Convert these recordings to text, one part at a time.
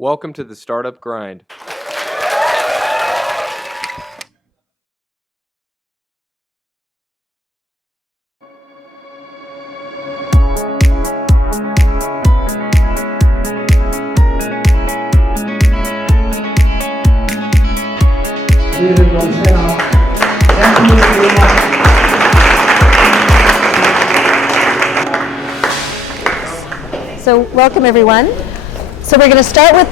Welcome to the Startup Grind. So welcome everyone. So we're going to start with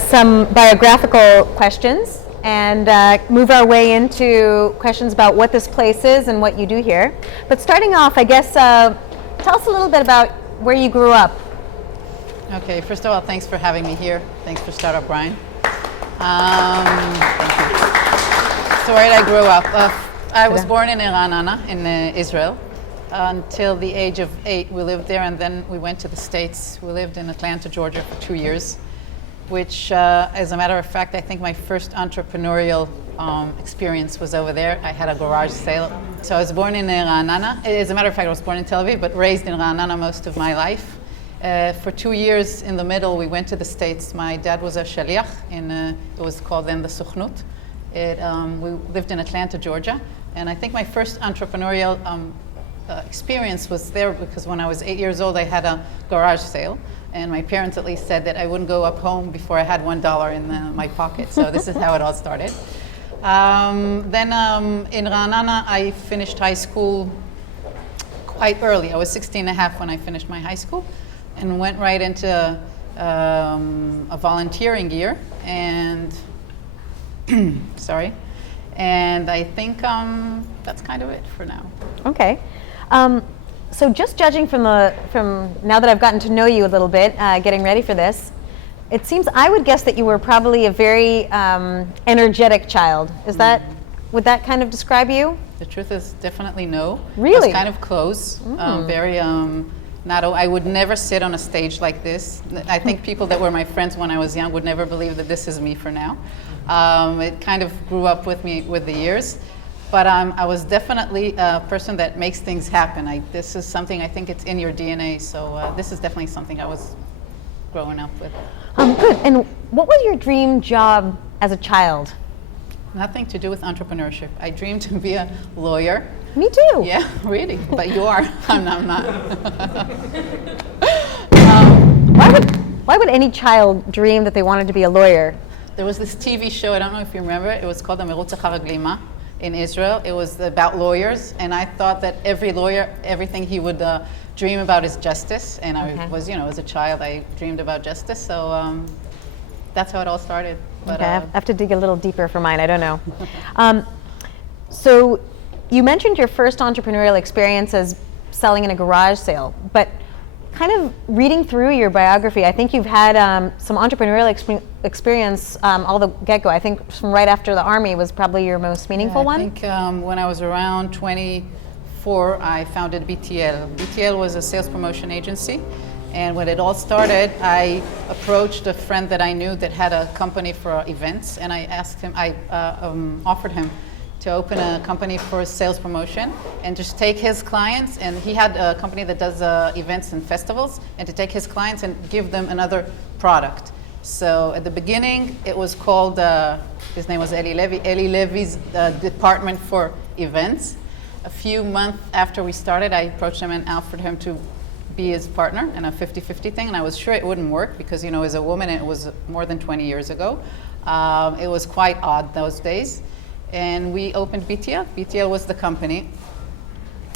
some biographical questions and move our way into questions about what this place is and what you do here. But starting off, I guess, tell us a little bit about where you grew up. Okay, first of all, thanks for having me here. Thanks for Startup Grind. Thank you. So where did I grow up? I was born in Ra'anana in Israel. Until the age of 8, we lived there, and then we went to the States. We lived in Atlanta, Georgia for 2 years, which, as a matter of fact, I think my first entrepreneurial experience was over there. I had a garage sale. So I was born in Ra'anana. As a matter of fact, I was born in Tel Aviv, but raised in Ra'anana most of my life. For 2 years in the middle, we went to the States. My dad was a shaliach, it was called then the Sukhnut. We lived in Atlanta, Georgia, and I think my first entrepreneurial experience was there because when I was 8 years old, I had a garage sale, and my parents at least said that I wouldn't go up home before I had $1 in my pocket. So this is how it all started. Then in Ra'anana, I finished high school quite early. I was 16 and a half when I finished my high school, and went right into a volunteering year. And sorry. And I think that's kind of it for now. Okay. So just judging from now that I've gotten to know you a little bit, getting ready for this, it seems I would guess that you were probably a very energetic child. Would that kind of describe you? The truth is definitely no. Really? It's kind of close. I would never sit on a stage like this. I think people that were my friends when I was young would never believe that this is me for now. It kind of grew up with me with the years. But I was definitely a person that makes things happen. This is something, I think it's in your DNA, so this is definitely something I was growing up with. Good. And what was your dream job as a child? Nothing to do with entrepreneurship. I dreamed to be a lawyer. Me too. Yeah, really. But you are. I'm not. Why would any child dream that they wanted to be a lawyer? There was this TV show, I don't know if you remember, it was called Merutz Achar Glima. In Israel. It was about lawyers, and I thought that every lawyer, everything he would dream about is justice, and I was, as a child, I dreamed about justice, so that's how it all started. But, okay, I have to dig a little deeper for mine, I don't know. So you mentioned your first entrepreneurial experience as selling in a garage sale, but kind of reading through your biography, I think you've had some entrepreneurial experience all the get-go. I think from right after the Army was probably your most meaningful one. I think when I was around 24, I founded BTL. BTL was a sales promotion agency, and when it all started, I approached a friend that I knew that had a company for events, and I asked him, offered him to open a company for sales promotion and just take his clients, and he had a company that does events and festivals, and to take his clients and give them another product. So at the beginning, it was called, his name was Eli Levy, Eli Levy's Department for Events. A few months after we started, I approached him and offered him to be his partner in a 50-50 thing, and I was sure it wouldn't work because, as a woman, it was more than 20 years ago. It was quite odd those days. And we opened BTL. BTL was the company.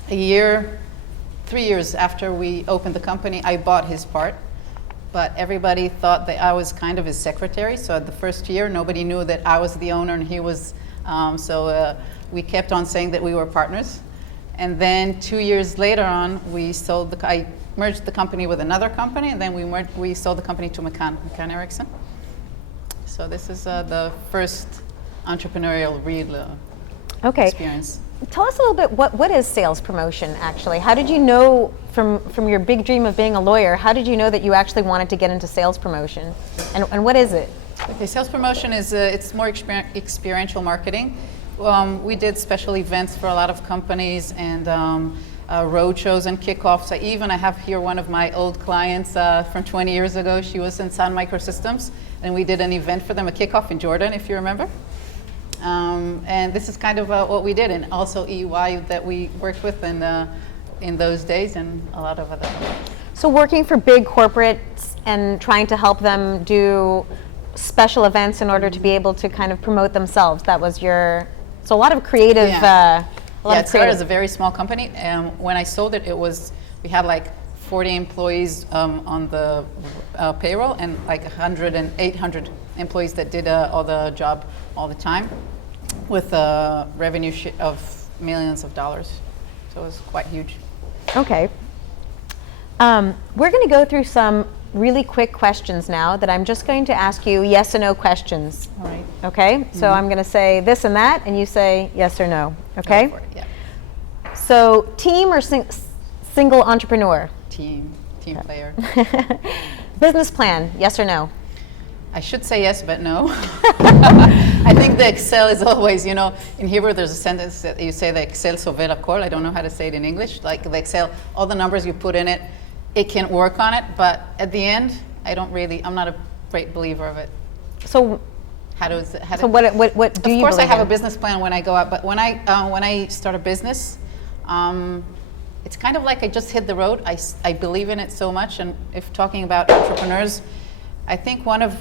3 years after we opened the company, I bought his part. But everybody thought that I was kind of his secretary. So the first year, nobody knew that I was the owner and he was. So we kept on saying that we were partners. And then 2 years later on, I merged the company with another company, and then we sold the company to McCann Erickson. So this is the first entrepreneurial real experience. Tell us a little bit, what is sales promotion actually? How did you know from your big dream of being a lawyer, how did you know that you actually wanted to get into sales promotion? And what is it? Okay, sales promotion is it's more experiential marketing. We did special events for a lot of companies and road shows and kickoffs. I have here one of my old clients from 20 years ago. She was in Sun Microsystems, and we did an event for them, a kickoff in Jordan, if you remember. And this is kind of what we did, and also EY that we worked with in those days, and a lot of other. So working for big corporates and trying to help them do special events in order to be able to kind of promote themselves, that was your, so a lot of creative, It started as a very small company. When I sold it, we had like 40 employees on the payroll, and like 100 and 800 employees that did all the job all the time, with a revenue of millions of dollars. So it was quite huge. Okay. We're going to go through some really quick questions now that I'm just going to ask you yes or no questions. All right. Okay? So I'm going to say this and that, and you say yes or no. Okay? Go for it, yeah. So team or single entrepreneur? Team player. Business plan, yes or no? I should say yes, but no. I think the Excel is always, in Hebrew there's a sentence that you say the Excel sover hakol. I don't know how to say it in English. Like the Excel, all the numbers you put in it, it can work on it, but at the end, I'm not a great believer of it. So what do you Of course course, I have a in? business plan when I go out, but when I start a business, it's kind of like I just hit the road. I believe in it so much, and if talking about entrepreneurs, I think one of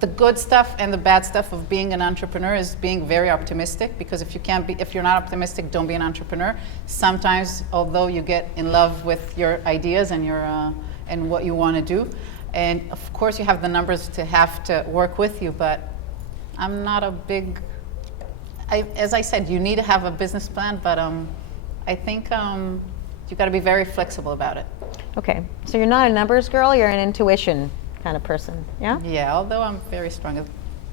the good stuff and the bad stuff of being an entrepreneur is being very optimistic, because if you're not optimistic, don't be an entrepreneur. Sometimes, although you get in love with your ideas and and what you want to do, and of course you have the numbers to have to work with you, but I'm not a big, as I said, you need to have a business plan, but I think you got to be very flexible about it. Okay, so you're not a numbers girl, you're an intuition kind of person, yeah? Yeah, although I'm very strong at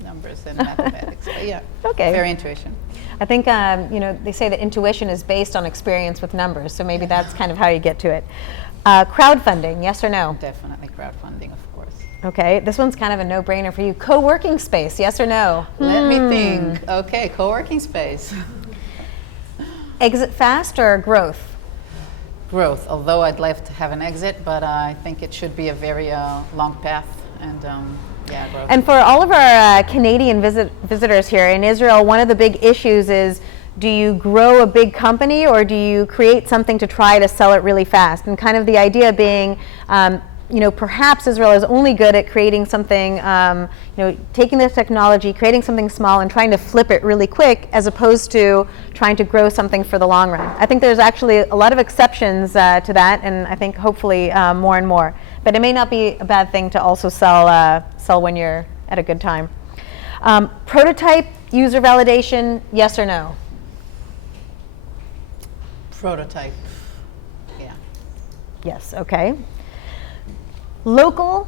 numbers and mathematics, but yeah, Okay. very intuition. I think, they say that intuition is based on experience with numbers, so maybe that's kind of how you get to it. Crowdfunding, yes or no? Definitely crowdfunding, of course. Okay, this one's kind of a no-brainer for you. Co-working space, yes or no? Let me think. Okay, co-working space. Exit fast or growth? Growth, although I'd love to have an exit, but I think it should be a very long path, and growth. And for all of our Canadian visitors here in Israel, one of the big issues is, do you grow a big company or do you create something to try to sell it really fast? And kind of the idea being, perhaps Israel is only good at creating something, taking this technology, creating something small and trying to flip it really quick, as opposed to trying to grow something for the long run. I think there's actually a lot of exceptions to that, and I think hopefully more and more. But it may not be a bad thing to also sell when you're at a good time. Prototype, user validation, yes or no? Prototype, yeah. Yes, okay. Local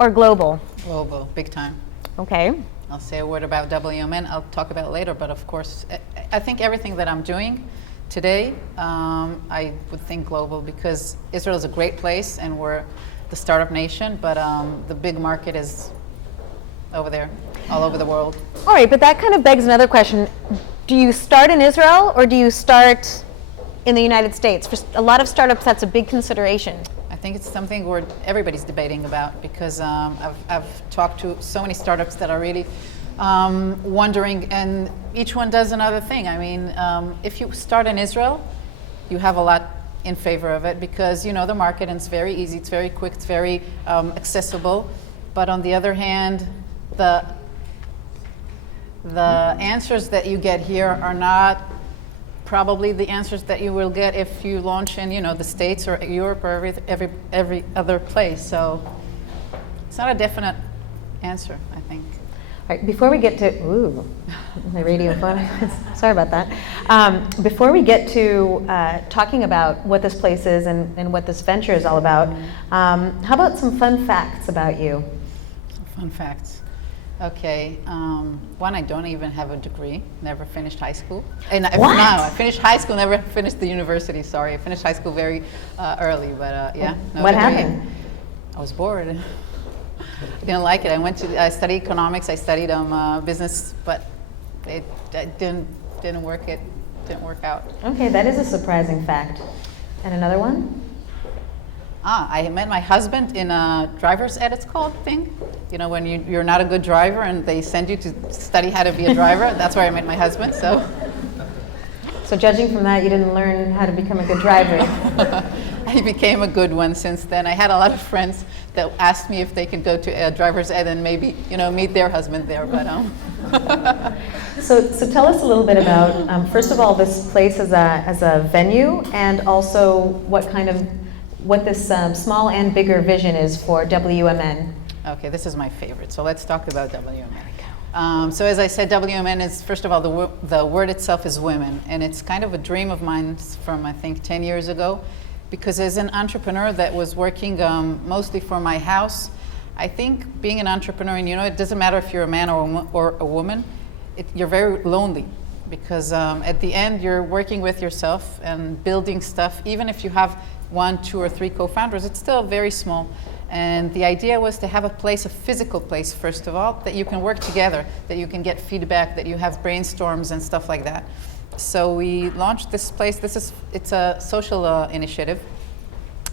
or global? Global, big time. Okay. I'll say a word about WMN. I'll talk about it later, but of course, I think everything that I'm doing today, I would think global, because Israel is a great place and we're the startup nation, but the big market is over there, all over the world. All right, but that kind of begs another question. Do you start in Israel or do you start in the United States? For a lot of startups, that's a big consideration. I think it's something where everybody's debating about, because I've talked to so many startups that are really wondering, and each one does another thing. I mean, if you start in Israel, you have a lot in favor of it, because the market, and it's very easy, it's very quick, it's very accessible. But on the other hand, the answers that you get here are not probably the answers that you will get if you launch in the States or Europe or every other place. So it's not a definite answer, I think. All right, before we get to, my radio phone, sorry about that. Before we get to talking about what this place is and what this venture is all about, how about some fun facts about you? Some fun facts. Okay, one, I don't even have a degree, never finished high school. And What? No, I finished high school, never finished the university, sorry. I finished high school very early, but yeah. No What degree. happened? I was bored. I didn't like it. I studied economics, I studied business, but it didn't work out. Okay, that is a surprising fact. And another one? I met my husband in a driver's ed, it's called, thing. You know, when you're not a good driver and they send you to study how to be a driver. That's where I met my husband, so. So judging from that, you didn't learn how to become a good driver. I became a good one since then. I had a lot of friends that asked me if they could go to a driver's ed and maybe, you know, meet their husband there, but. So tell us a little bit about, first of all, this place as a venue, and also what this small and bigger vision is for WMN. Okay, this is my favorite. So let's talk about WMN. So as I said, WMN is, first of all, the word itself is women, and it's kind of a dream of mine from, I think, 10 years ago, because as an entrepreneur that was working mostly for my house, I think being an entrepreneur, and you know, it doesn't matter if you're a man or a woman, you're very lonely, because at the end you're working with yourself and building stuff. Even if you have 1, 2, or 3 co-founders, it's still very small. And the idea was to have a place, a physical place, first of all, that you can work together, that you can get feedback, that you have brainstorms and stuff like that. So we launched this place. It's a social initiative.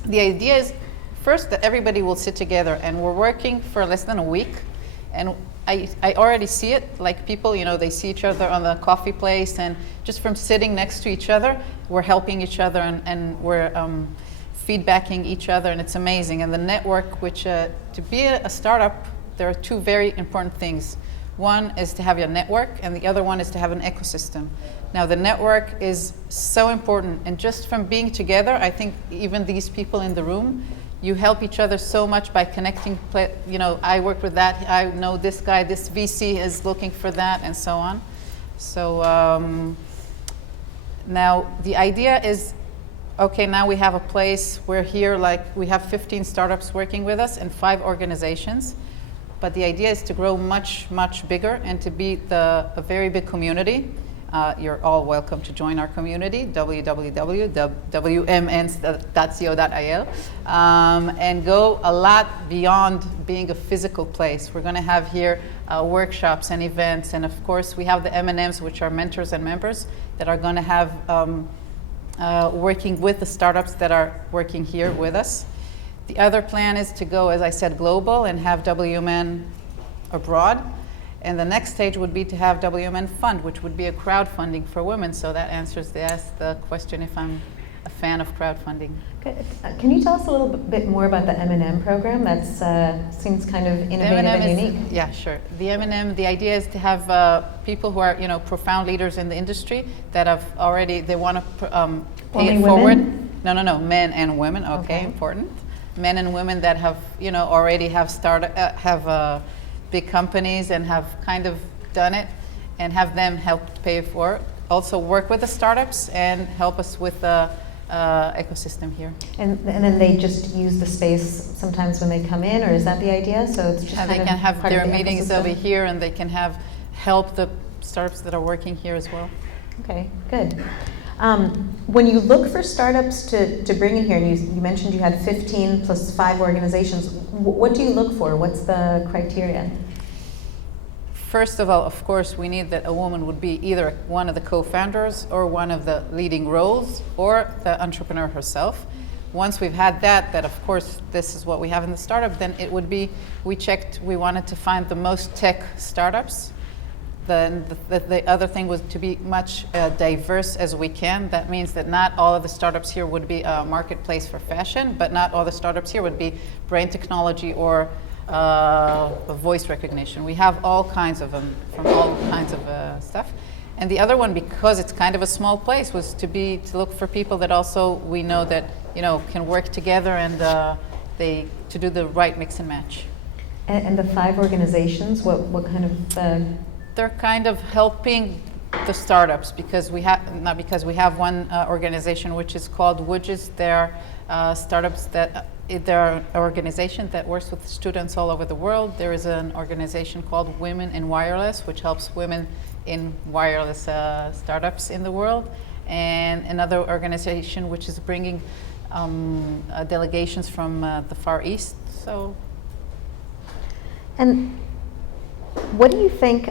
The idea is first that everybody will sit together, and we're working for less than a week. And I already see it, like people, you know, they see each other on the coffee place, and just from sitting next to each other, we're helping each other, and we're feedbacking each other, and it's amazing. And the network, which to be a startup, there are 2 very important things. One is to have your network, and the other one is to have an ecosystem. Now, the network is so important, and just from being together, I think even these people in the room, you help each other so much by connecting. You know, I work with that, I know this guy, this VC is looking for that, and so on. So now the idea is, okay, now we have a place, we're here, like we have 15 startups working with us and 5 organizations. But the idea is to grow much, much bigger and to be a very big community. You're all welcome to join our community, www.wmn.co.il, and go a lot beyond being a physical place. We're going to have here workshops and events, and of course we have the M&Ms, which are mentors and members that are going to have working with the startups that are working here with us. The other plan is to go, as I said, global and have WMN abroad. And the next stage would be to have WMN Fund, which would be a crowdfunding for women. So that answers the question if I'm a fan of crowdfunding. Can you tell us a little bit more about the M&M program? That seems kind of innovative and unique. Yeah, sure. The M&M, the idea is to have people who are, you know, profound leaders in the industry that have already, they want to pay it forward. No, men and women. Okay, important. Men and women that have, you know, already have started, big companies and have kind of done it, and have them help pay for it. Also work with the startups and help us with the ecosystem here. And then they just use the space sometimes when they come in, or is that the idea? So it's just they can have their meetings over here, and they can help the startups that are working here as well. Okay, good. When you look for startups to bring in here, and you mentioned you had 15 plus 5 organizations, what do you look for? What's the criteria? First of all, of course, we need that a woman would be either one of the co-founders or one of the leading roles, or the entrepreneur herself. Once we've had that of course this is what we have in the startup, then it would be, we wanted to find the most tech startups. Then the other thing was to be much diverse as we can. That means that not all of the startups here would be a marketplace for fashion, but not all the startups here would be brain technology or voice recognition. We have all kinds of them from all kinds of stuff. And the other one, because it's kind of a small place, was to look for people that also we know that, you know, can work together and to do the right mix and match. And the 5 organizations, what kind of? They're kind of helping the startups, because we have one organization which is called Widgets. They're startups that they're an organization that works with students all over the world. There is an organization called Women in Wireless, which helps women in wireless startups in the world, and another organization which is bringing delegations from the Far East. So. And what do you think,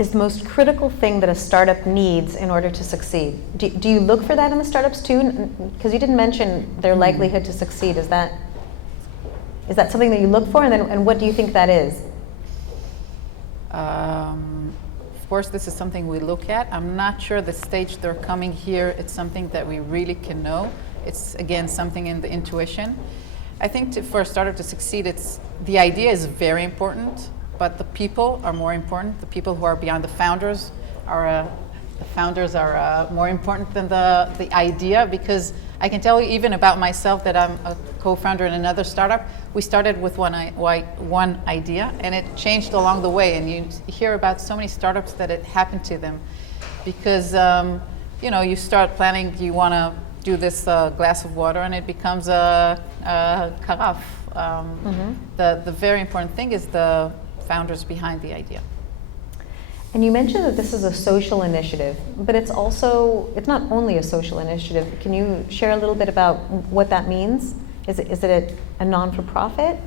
is the most critical thing that a startup needs in order to succeed? Do you look for that in the startups too? Because you didn't mention their likelihood to succeed. Is that something that you look for, and what do you think that is? Of course, this is something we look at. I'm not sure the stage they're coming here, it's something that we really can know. It's, again, something in the intuition. I think for a startup to succeed, the idea is very important, but the people are more important. The people who are beyond the founders are more important than the idea, because I can tell you even about myself that I'm a co-founder in another startup. We started with one idea, and it changed along the way. And you hear about so many startups that it happened to them because you start planning. You want to do this glass of water, and it becomes a carafe. The very important thing is the founders behind the idea. And you mentioned that this is a social initiative, but it's not only a social initiative. Can you share a little bit about what that means? Is it a non-for-profit?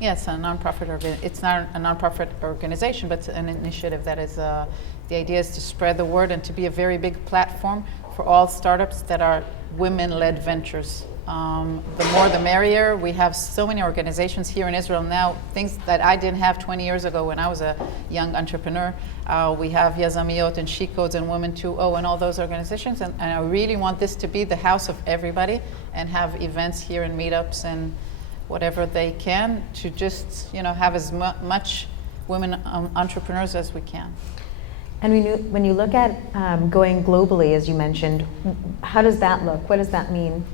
Yes, a nonprofit. It's not a nonprofit organization, but an initiative that is. The idea is to spread the word and to be a very big platform for all startups that are women-led ventures. The more the merrier. We have so many organizations here in Israel now, things that I didn't have 20 years ago when I was a young entrepreneur. We have Yazamiot and She Codes and Women 2.0 and all those organizations, and I really want this to be the house of everybody and have events here and meetups and whatever they can to just have as much women entrepreneurs as we can. And when you look at going globally, as you mentioned, how does that look? What does that mean?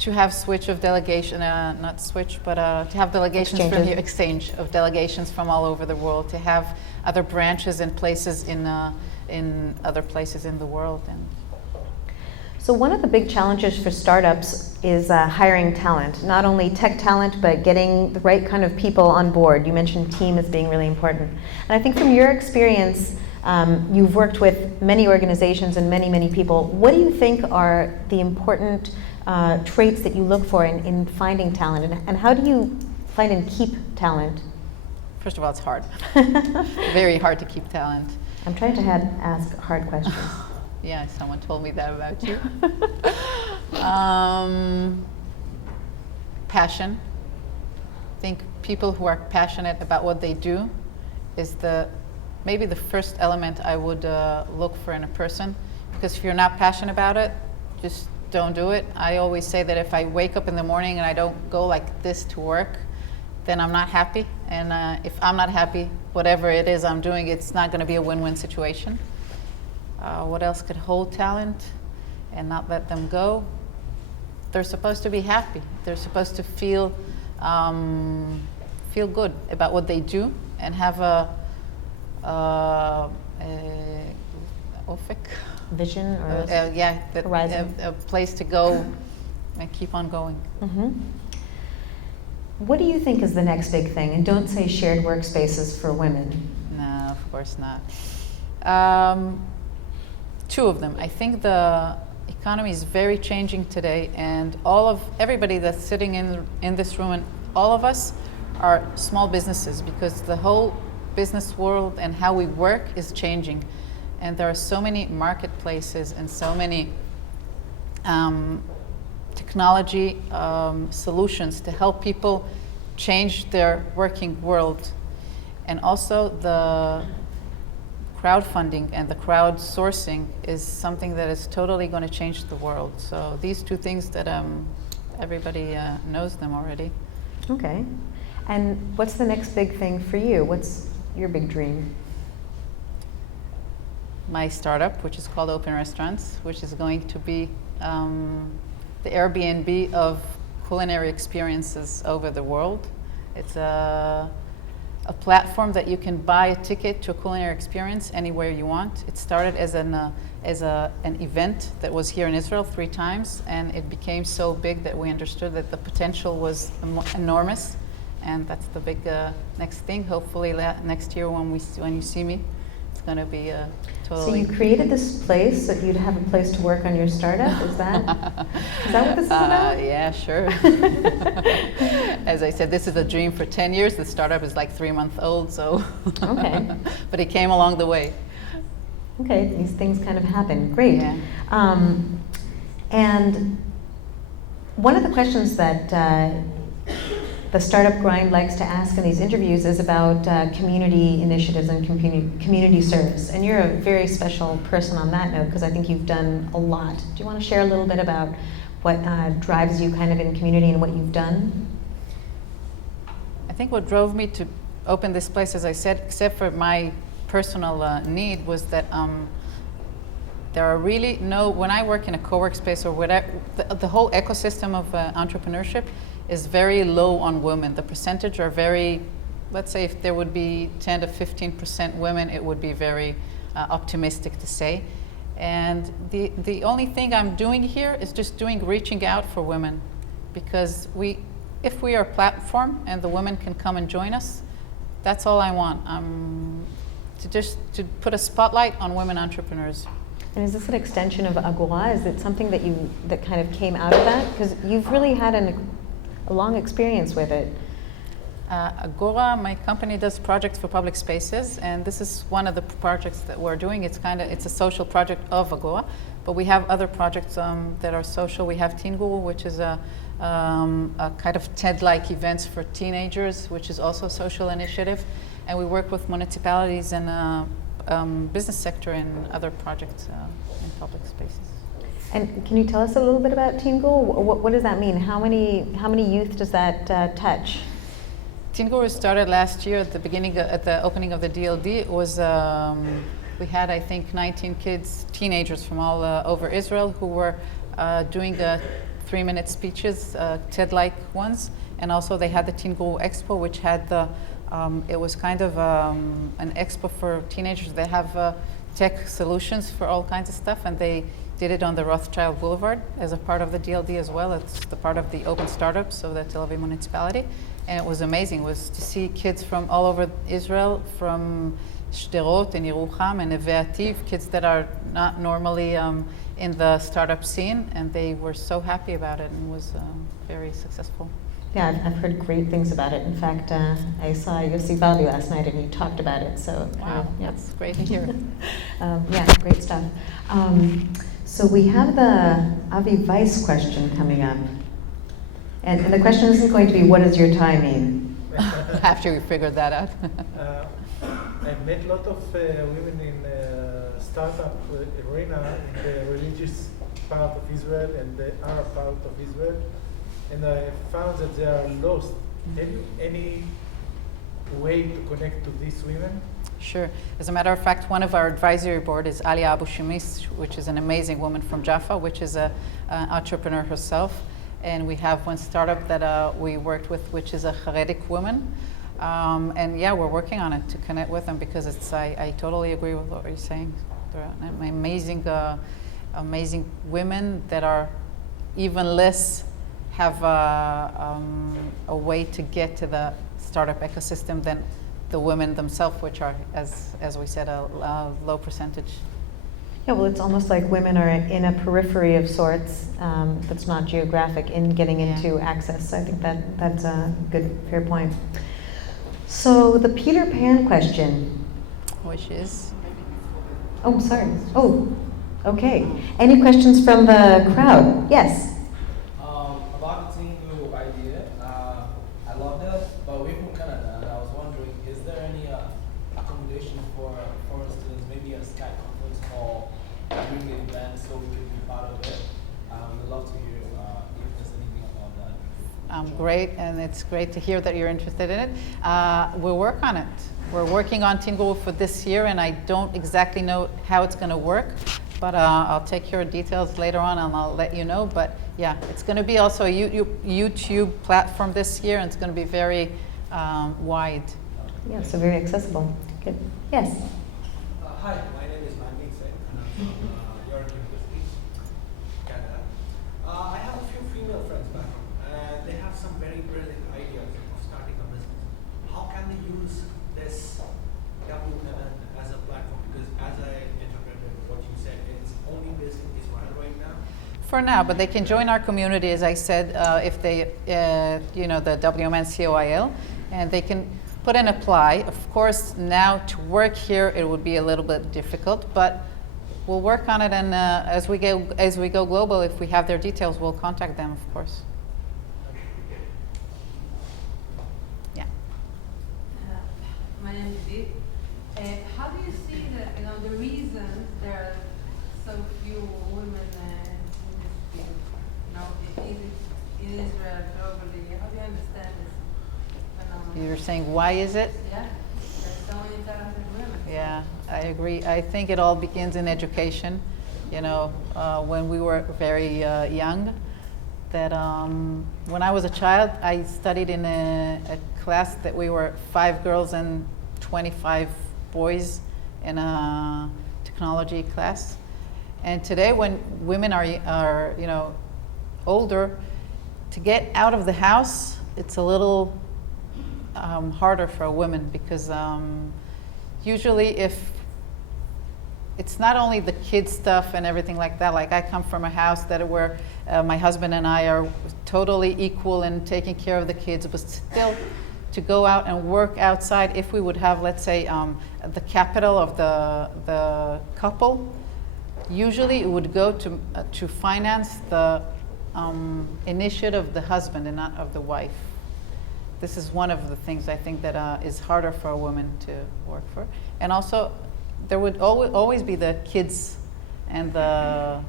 To have switch of delegation, not switch, but to have delegations Exchanges. from here, exchange of delegations from all over the world, to have other branches and places in other places in the world. So one of the big challenges for startups is hiring talent, not only tech talent, but getting the right kind of people on board. You mentioned team as being really important. And I think from your experience, you've worked with many organizations and many, many people. What do you think are the important traits that you look for in finding talent, and how do you find and keep talent? First of all, it's hard. Very hard to keep talent. I'm trying to ask hard questions. Yeah, someone told me that about you. Passion. I think people who are passionate about what they do is maybe the first element I would look for in a person, because if you're not passionate about it, just don't do it. I always say that if I wake up in the morning and I don't go like this to work, then I'm not happy. And if I'm not happy, whatever it is I'm doing, it's not going to be a win-win situation. What else could hold talent and not let them go? They're supposed to be happy. They're supposed to feel good about what they do and have a vision or horizon. A place to go and keep on going. Mm-hmm. What do you think is the next big thing? And don't say shared workspaces for women. No, of course not. Two of them. I think the economy is very changing today, and everybody that's sitting in this room and all of us are small businesses, because the whole business world and how we work is changing. And there are so many marketplaces and so many technology solutions to help people change their working world. And also the crowdfunding and the crowdsourcing is something that is totally going to change the world. So these two things that everybody knows them already. Okay. And what's the next big thing for you? What's your big dream? My startup, which is called Open Restaurants, which is going to be the Airbnb of culinary experiences over the world. It's a platform that you can buy a ticket to a culinary experience anywhere you want. It started as an event that was here in Israel 3 times, and it became so big that we understood that the potential was enormous, and that's the big next thing. Hopefully next year when you see me, it's going to be totally. So you created this place so that you'd have a place to work on your startup? Is that what this is about? Yeah, sure. As I said, this is a dream for 10 years. The startup is like 3 months old, so. Okay. But it came along the way. Okay, these things kind of happen. Great. Yeah. And one of the questions that the Startup Grind likes to ask in these interviews is about community initiatives and community service. And you're a very special person on that note because I think you've done a lot. Do you want to share a little bit about what drives you kind of in community and what you've done? I think what drove me to open this place, as I said, except for my personal need, was that there are really no, when I work in a co-work space or whatever, the whole ecosystem of entrepreneurship is very low on women. The percentage are very, let's say if there would be 10 to 15% women, it would be very optimistic to say. And the only thing I'm doing here is just reaching out for women, because if we are a platform and the women can come and join us, that's all I want. To put a spotlight on women entrepreneurs. And is this an extension of Agora? Is it something that kind of came out of that? Because you've really had a long experience with it. Agora, my company, does projects for public spaces, and this is one of the projects that we're doing. It's a social project of Agora, but we have other projects that are social. We have Teen Guru, which is a kind of TED-like events for teenagers, which is also a social initiative, and we work with municipalities and business sector and other projects in public spaces. And can you tell us a little bit about Teen Guru? What does that mean? How many youth does that touch? Teen Guru started last year at the opening of the DLD. It was we had, I think, 19 teenagers from all over Israel who were doing 3-minute speeches, TED-like ones, and also they had the Teen Guru Expo, which had it was kind of an expo for teenagers. They have tech solutions for all kinds of stuff, and they did it on the Rothschild Boulevard as a part of the DLD as well. It's the part of the open startups of the Tel Aviv municipality. And it was amazing. It was to see kids from all over Israel, from Shderot and Yerucham and Neve Ativ, kids that are not normally in the startup scene, and they were so happy about it, and it was very successful. Yeah, I've heard great things about it. In fact, I saw Yossi Baldi last night, and he talked about it. So wow, yeah. That's great to hear. Yeah, great stuff. So we have the Aviv Vice question coming up. And the question isn't going to be, what does your tie mean? After we figured that out. I've met a lot of women in startup arena in the religious part of Israel and the Arab part of Israel, and I found that they are lost. Have you any way to connect to these women? Sure. As a matter of fact, one of our advisory board is Alia Abu Shemis, which is an amazing woman from Jaffa, which is an entrepreneur herself. And we have one startup that we worked with, which is a Haredic woman. And yeah, we're working on it to connect with them, because I totally agree with what you're saying. They're amazing, amazing women that are even less have a way to get to the startup ecosystem than the women themselves, which are, as we said, a low percentage. Yeah, well, it's almost like women are in a periphery of sorts that's not geographic in getting into access. So I think that's a good, fair point. So the Peter Pan question. Which is? Oh, sorry. Oh, okay. Any questions from the crowd? Yes. About the Teen Guru idea, I love that, but we're from Canada, and I was wondering, is there any accommodation for foreign students, maybe a Skype conference call during the event so we can be part of it? We'd love to hear if there's anything about that. Great, and it's great to hear that you're interested in it. We'll work on it. We're working on Teen Guru for this year, and I don't exactly know how it's going to work, but I'll take your details later on and I'll let you know. But yeah, it's going to be also a YouTube platform this year, and it's going to be very wide. Yeah, so very accessible. Good. Yes. Hi, my name is Manmeet Singh, and I'm from York University, Canada. I have a few female friends back home, and they have some very brilliant ideas of starting a business. How can they use this WMN as a platform? Because as I interpreted what you said, it's only based in Israel right now. For now, but they can join our community, as I said, if they, the WMN COIL, and they can. put and apply. Of course, now to work here, it would be a little bit difficult, but we'll work on it, and as we go global, if we have their details, we'll contact them, of course. Yeah. My name is Aviv. How do you see the reasons there are so few women in this field? In Israel, globally, how do you understand this phenomenon? You're saying, why is it? Yeah, there's so many talented women. Yeah, I agree. I think it all begins in education. You know, when we were very young, that when I was a child, I studied in a class that we were 5 girls and 25 boys in a technology class. And today, when women are you know, older, to get out of the house, it's a little harder for a woman, because usually if it's not only the kids stuff and everything like that, like I come from a house where my husband and I are totally equal in taking care of the kids, but still to go out and work outside, if we would have, let's say, the capital of the couple, usually it would go to finance the initiative of the husband and not of the wife. This is one of the things I think that is harder for a woman to work for. And also, there would always be the kids and the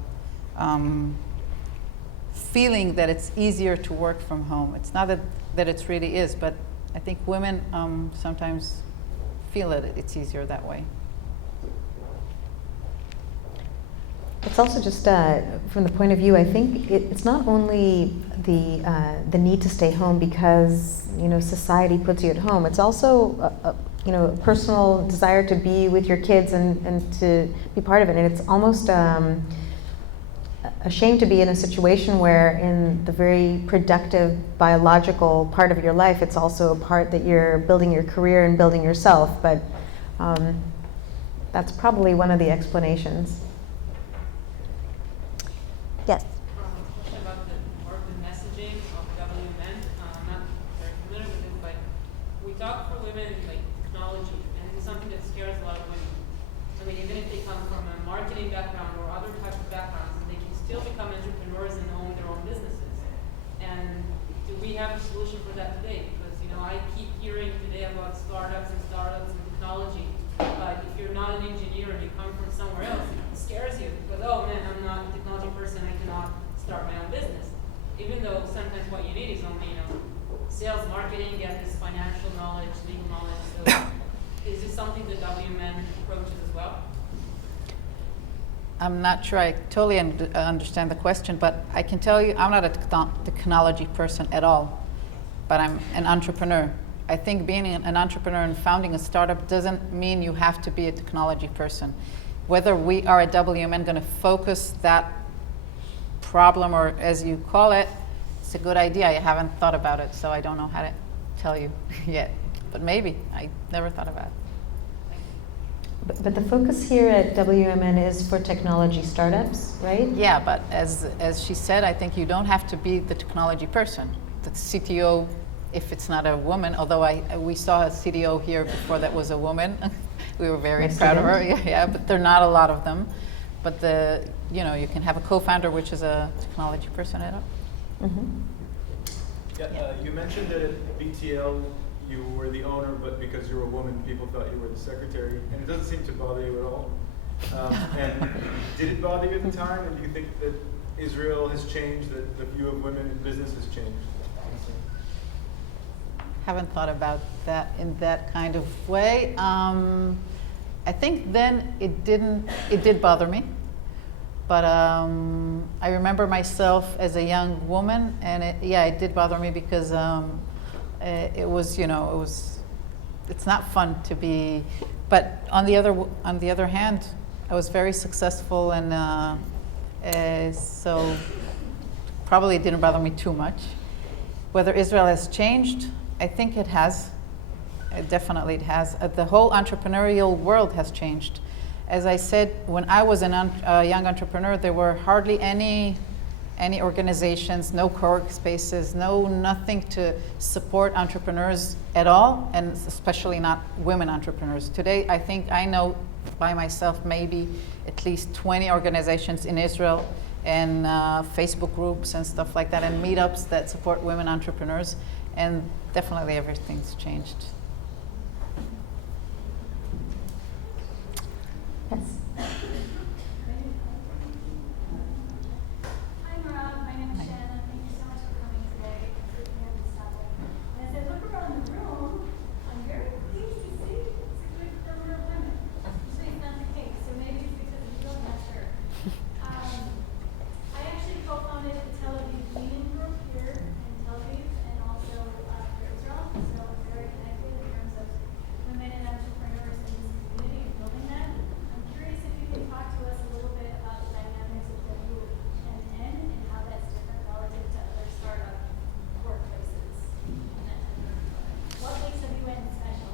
feeling that it's easier to work from home. It's not that it really is, but I think women sometimes feel that it's easier that way. It's also just from the point of view, I think it's not only the need to stay home because, you know, society puts you at home. It's also you know, a personal desire to be with your kids and to be part of it. And it's almost a shame to be in a situation where in the very productive biological part of your life, it's also a part that you're building your career and building yourself. But that's probably one of the explanations. Yes. Question about the messaging of WMN. I'm not very familiar with it, but we talk for women like technology, and it's something that scares a lot of women. I mean, even if they come from a marketing background or other types of backgrounds, they can still become entrepreneurs and own their own businesses. And do we have a solution for that today? Because, you know, I keep hearing today about startups and technology, but if you're not an engineer and you come from somewhere else, it scares you. Because, oh man, I'm not a technology person, I cannot start my own business. Even though sometimes what you need is only, you know, sales, marketing, get this financial knowledge, legal knowledge. So is this something that WMN approaches as well? I'm not sure I totally understand the question, but I can tell you I'm not a technology person at all, but I'm an entrepreneur. I think being an entrepreneur and founding a startup doesn't mean you have to be a technology person. Whether we are at WMN going to focus that problem, or as you call it, it's a good idea. I haven't thought about it, so I don't know how to tell you yet. But maybe. I never thought about it. But the focus here at WMN is for technology startups, right? Yeah, but as she said, I think you don't have to be the technology person. The CTO, if it's not a woman, although we saw a CTO here before that was a woman. We were very proud of her. Yeah, but there are not a lot of them. But you know, you can have a co-founder which is a technology person at all. Mm-hmm. You mentioned that at BTL you were the owner, but because you were a woman, people thought you were the secretary, and it doesn't seem to bother you at all. And did it bother you at the time? And do you think that Israel has changed, that the view of women in business has changed? Haven't thought about that in that kind of way. I think then it did bother me. But I remember myself as a young woman, and it did bother me because it was, you know, it's not fun to be. But on the other hand, I was very successful, and so probably it didn't bother me too much. Whether Israel has changed, I think it has. Definitely it has. The whole entrepreneurial world has changed. As I said, when I was a young entrepreneur, there were hardly any any organizations, no co-work spaces, nothing to support entrepreneurs at all, and especially not women entrepreneurs. Today, I think I know by myself maybe at least 20 organizations in Israel and Facebook groups and stuff like that, and meetups that support women entrepreneurs, and definitely everything's changed. Yes. Hi, Merav. My name is Shannon. Thank you so much for coming today and taking me on this topic. And as I look around the room, I'm very pleased to see it's a good number of women. Usually it's not the case, so maybe it's because of you, I'm not sure. I actually co-founded the Tel Aviv Women Group here in Tel Aviv and also for Israel, so I'm very connected in terms of women and entrepreneurs in this community and building that. I'm curious if you can talk to us a little bit about the dynamics of WMN and how that's different relative to other startup workplaces. What makes WMN special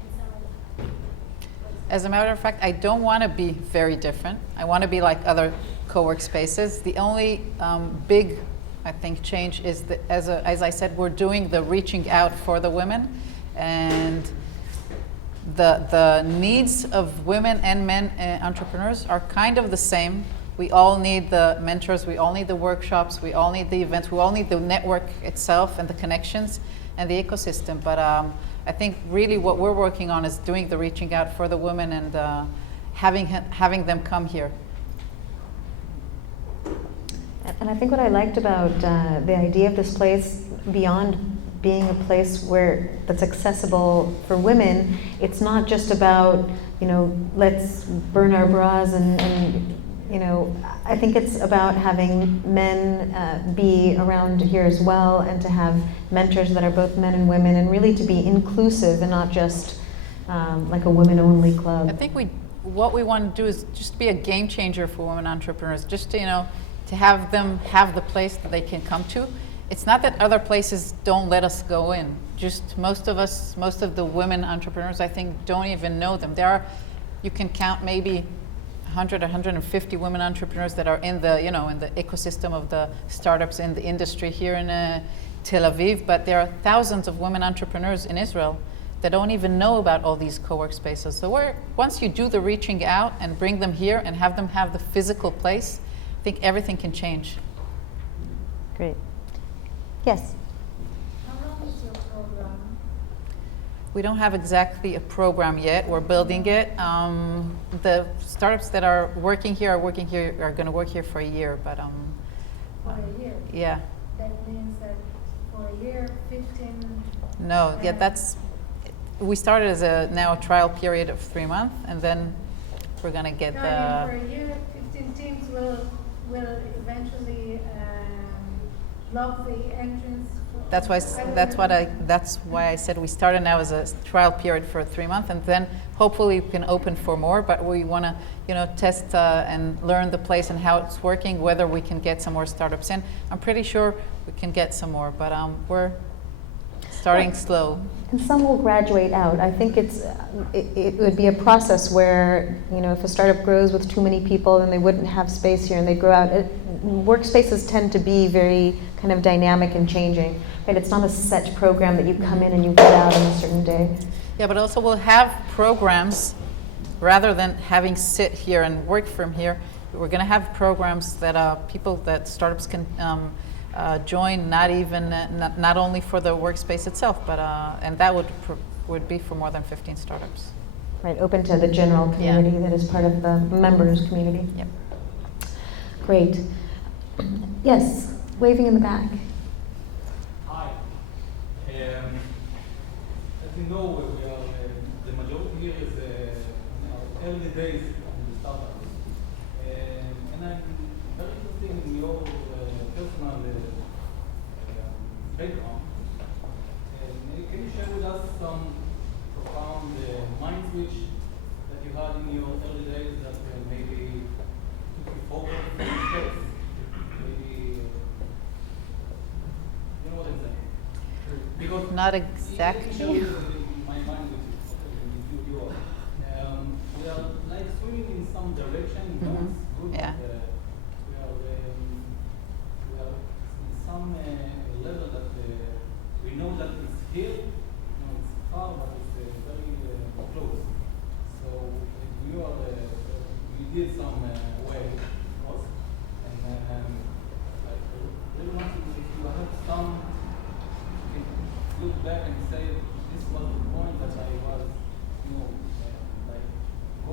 in some of the places? As a matter of fact, I don't want to be very different. I want to be like other co-work spaces. The only big, I think, change is that, as I said, we're doing the reaching out for the women, and the needs of women and men entrepreneurs are kind of the same. We all need the mentors, we all need the workshops, we all need the events, we all need the network itself and the connections and the ecosystem. But I think really what we're working on is doing the reaching out for the women and having them come here. And I think what I liked about the idea of this place, beyond being a place where that's accessible for women, it's not just about, let's burn our bras and I think it's about having men be around here as well, and to have mentors that are both men and women, and really to be inclusive and not just like a women-only club. I think what we want to do is just be a game changer for women entrepreneurs, just to have them have the place that they can come to. It's not that other places don't let us go in. Just most of the women entrepreneurs, I think, don't even know them. You can count maybe 100, 150 women entrepreneurs that are in the, in the ecosystem of the startups in the industry here in Tel Aviv. But there are thousands of women entrepreneurs in Israel that don't even know about all these co-work spaces. So once you do the reaching out and bring them here and have them have the physical place, I think everything can change. Great. Yes? How long is your program? We don't have exactly a program yet. We're building it. The startups that are working here are going to work here for a year. But For a year? Yeah. That means that for a year, 15... No, yeah, we started as a trial period of 3 months, and then we're going to get for a year, 15 teams will eventually lock the entrance. That's why I said we started now as a trial period for 3 months, and then hopefully we can open for more. But we want to, test and learn the place and how it's working, whether we can get some more startups in. I'm pretty sure we can get some more, but we're starting slow. And some will graduate out. I think it would be a process where, if a startup grows with too many people, then they wouldn't have space here and they grow out. Workspaces tend to be very kind of dynamic and changing. Right? It's not a set program that you come in and you get out on a certain day. Yeah, but also we'll have programs rather than having sit here and work from here. We're going to have programs that startups can join, not only for the workspace itself, but and that would be for more than 15 startups. Right, open to the general community that is part of the members community. Yep. Great. Yes, waving in the back. Hi. As you know, we are, the majority here is early days of the startup. And I'm very interested in your personal background. Can you share with us some profound mind switch that you had in your early days that maybe took you forward from steps? Maybe, you know what I'm saying? Because Not exactly. my mind with you all. We are like swimming in some direction. Mhm. It's good. Yeah. We are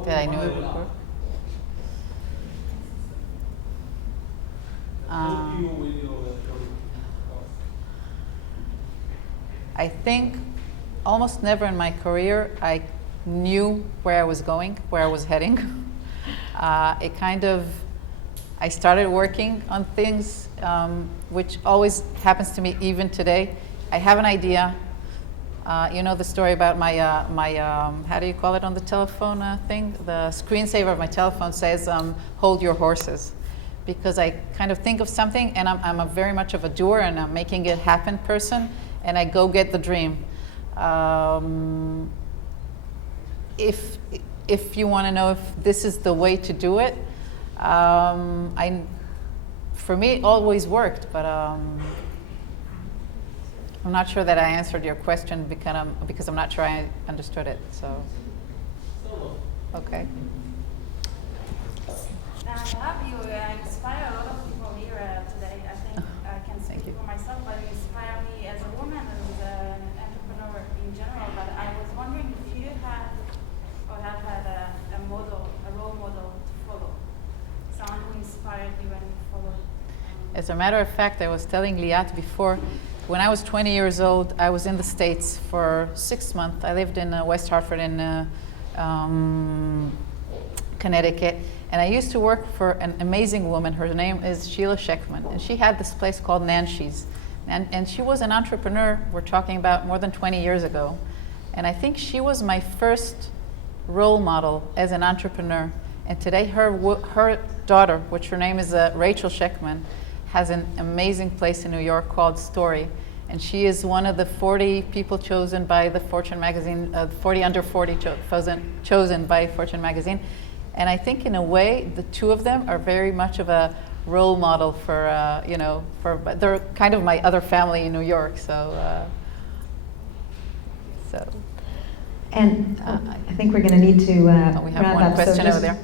That I knew it wanted would a lot. work. Help you with your career. I think almost never in my career I knew where I was going, where I was heading. It kind of, I started working on things, which always happens to me even today. I have an idea. You know the story about my, how do you call it on the telephone thing? The screensaver of my telephone says, hold your horses. Because I kind of think of something and I'm a very much of a doer and I'm making it happen person, and I go get the dream. If you want to know if this is the way to do it, for me it always worked, but I'm not sure that I answered your question because I'm not sure I understood it. So, okay. Merav, you inspire a lot of people here today. I think I can Thank speak you. for myself, but you inspire me as a woman and as an entrepreneur in general. But I was wondering if you had or have had a model, a role model to follow, someone who inspired you and you followed. As a matter of fact, I was telling Liat before, when I was 20 years old, I was in the States for 6 months. I lived in West Hartford in Connecticut. And I used to work for an amazing woman. Her name is Sheila Sheckman. And she had this place called Nanshi's. And she was an entrepreneur, we're talking about more than 20 years ago. And I think she was my first role model as an entrepreneur. And today her daughter, which her name is Rachel Sheckman, has an amazing place in New York called Story. And she is one of the 40 people chosen by the Fortune magazine, 40 under 40 chosen by Fortune magazine. And I think in a way, the two of them are very much of a role model for, but they're kind of my other family in New York. So. And I think we're going to need to We have wrap one up. question just- over there.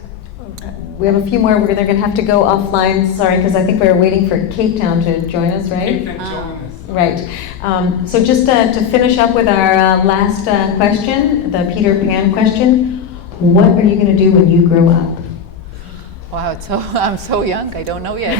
We have a few more. They're going to have to go offline. Sorry, because I think we were waiting for Cape Town to join us, right? Cape Town joining us. Right. So just to finish up with our last question, the Peter Pan question. What are you going to do when you grow up? Wow, I'm so young. I don't know yet.